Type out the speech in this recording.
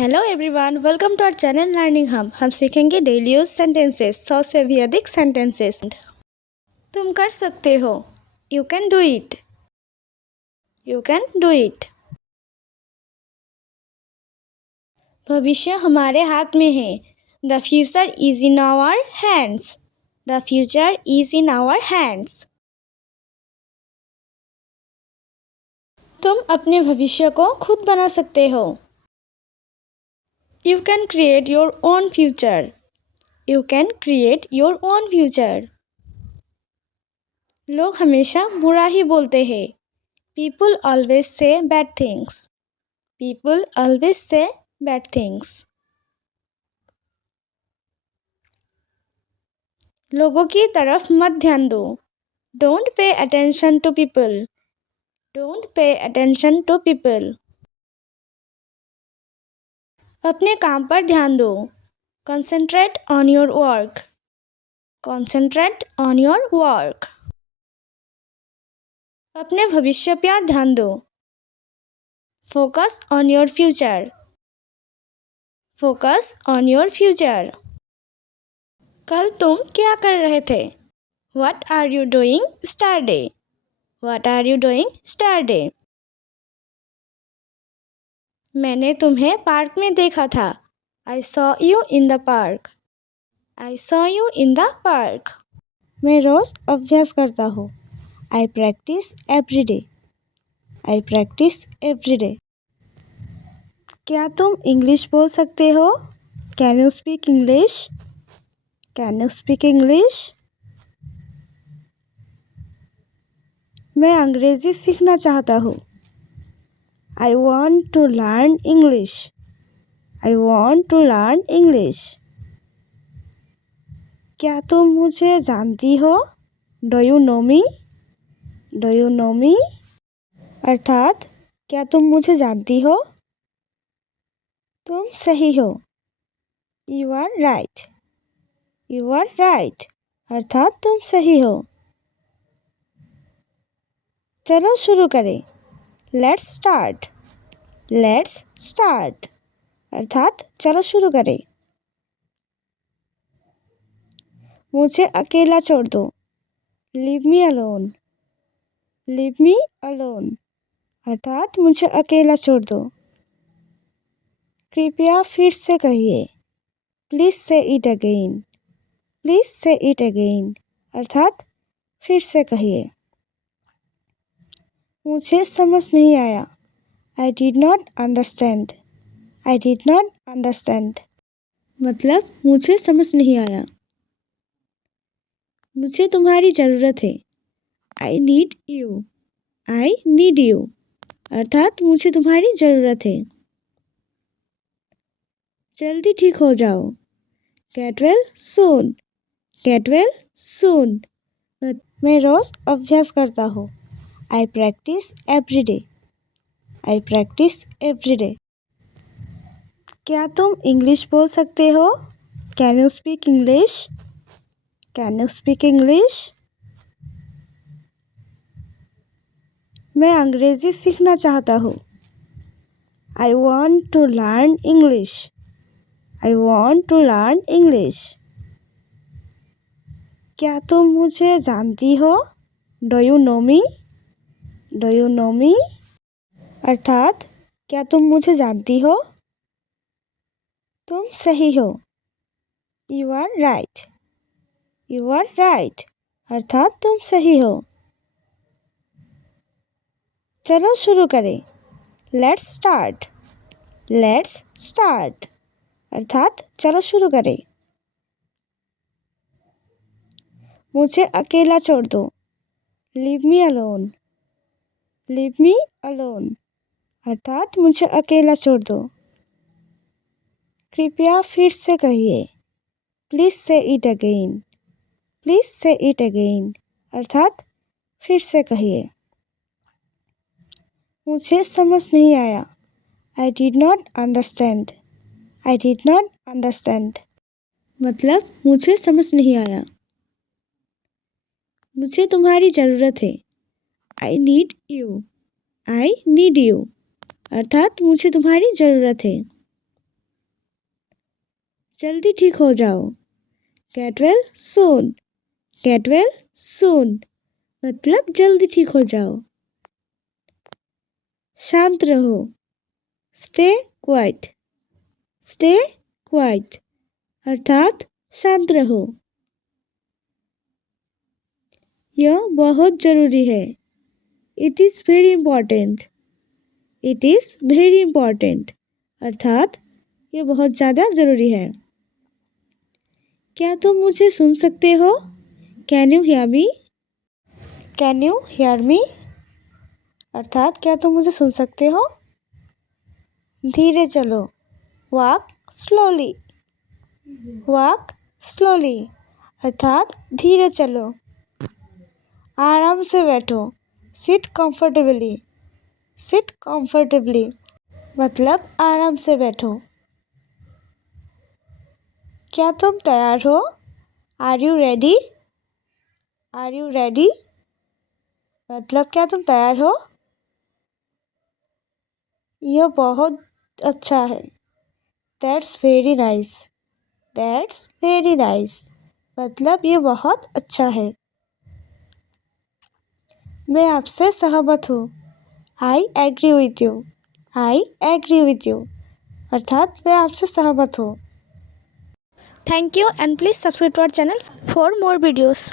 Hello everyone, welcome to our channel learning हम सीखेंगे daily use sentences, 100 से भी अधिक सेंटेंसेस। तुम कर सकते हो, you can do it. You can do it. भविष्य हमारे हाथ में है। The future is in our hands. The future is in our hands. तुम अपने भविष्य को खुद बना सकते हो। You can create your own future. You can create your own future. लोग हमेशा बुरा ही बोलते हैं। People always say bad things. People always say bad things. लोगों की तरफ मत ध्यान दो। Don't pay attention to people. Don't pay attention to people. अपने काम पर ध्यान दो। Concentrate on your work. Concentrate on your work. अपने भविष्य पर ध्यान दो। Focus on your future. Focus on your future. कल तुम क्या कर रहे थे? What are you doing yesterday? What are you doing yesterday? मैंने तुम्हें पार्क में देखा था। I saw you in the park. I saw you in the park. मैं रोज अभ्यास करता हूँ। I practice every day. I practice every day. क्या तुम इंग्लिश बोल सकते हो? Can you speak English? Can you speak English? मैं अंग्रेजी सीखना चाहता हूँ। I want to learn English. I want to learn English. क्या तुम मुझे जानती हो? Do you know me? Do you know me? अर्थात क्या तुम मुझे जानती हो? तुम सही हो। You are right. You are right. अर्थात तुम सही हो। चलो शुरू करें। Let's start. Let's start. अर्थात चलो शुरू करें। मुझे अकेला छोड़ दो। Leave me alone. Leave me alone. अर्थात मुझे अकेला छोड़ दो। कृपया फिर से कहिए। Please say it again. Please say it again. अर्थात फिर से कहिए। मुझे समझ नहीं आया। I did not understand. I did not understand. मतलब मुझे समझ नहीं आया। मुझे तुम्हारी ज़रूरत है। I need you. I need you. अर्थात मुझे तुम्हारी ज़रूरत है। जल्दी ठीक हो जाओ। Get well soon. Get well soon. मैं रोज़ अभ्यास करता हूँ। I practice every day. I practice every day. क्या तुम इंग्लिश बोल सकते हो? Can you speak English? Can you speak English? मैं अंग्रेजी सीखना चाहता हूँ। I want to learn English. I want to learn English. क्या तुम मुझे जानती हो? Do you know me? Do you know me? अर्थात क्या तुम मुझे जानती हो? तुम सही हो। You are right. You are right. अर्थात तुम सही हो। चलो शुरू करें। Let's start. Let's start. अर्थात चलो शुरू करें। मुझे अकेला छोड़ दो। Leave me alone. Leave me alone. अर्थात मुझे अकेला छोड़ दो। कृपया फिर से कहिए। Please say it again. Please say it again. अर्थात फिर से कहिए। मुझे समझ नहीं आया। I did not understand. I did not understand. मतलब मुझे समझ नहीं आया। मुझे तुम्हारी ज़रूरत है। I need you. I need you. अर्थात मुझे तुम्हारी ज़रूरत है। जल्दी ठीक हो जाओ। Get well soon. Get well soon मतलब जल्दी ठीक हो जाओ। शांत रहो। Stay quiet. स्टे क्वाइट अर्थात शांत रहो। यह बहुत ज़रूरी है। It is very important. It is very important अर्थात ये बहुत ज़्यादा ज़रूरी है। क्या तुम मुझे सुन सकते हो? Can you hear me? Can you hear me अर्थात क्या तुम मुझे सुन सकते हो? धीरे चलो। Walk slowly. वॉक स्लोली अर्थात धीरे चलो। आराम से बैठो। Seat comfortably. सिट कंफर्टेबली मतलब आराम से बैठो। क्या तुम तैयार हो? Are you ready? Are you ready मतलब क्या तुम तैयार हो? यह बहुत अच्छा है। That's very nice. That's very nice मतलब ये बहुत अच्छा है। मैं आपसे सहमत हूँ। I agree with you. I agree with you अर्थात मैं आपसे सहमत हूँ। Thank you and please subscribe to our channel for more videos.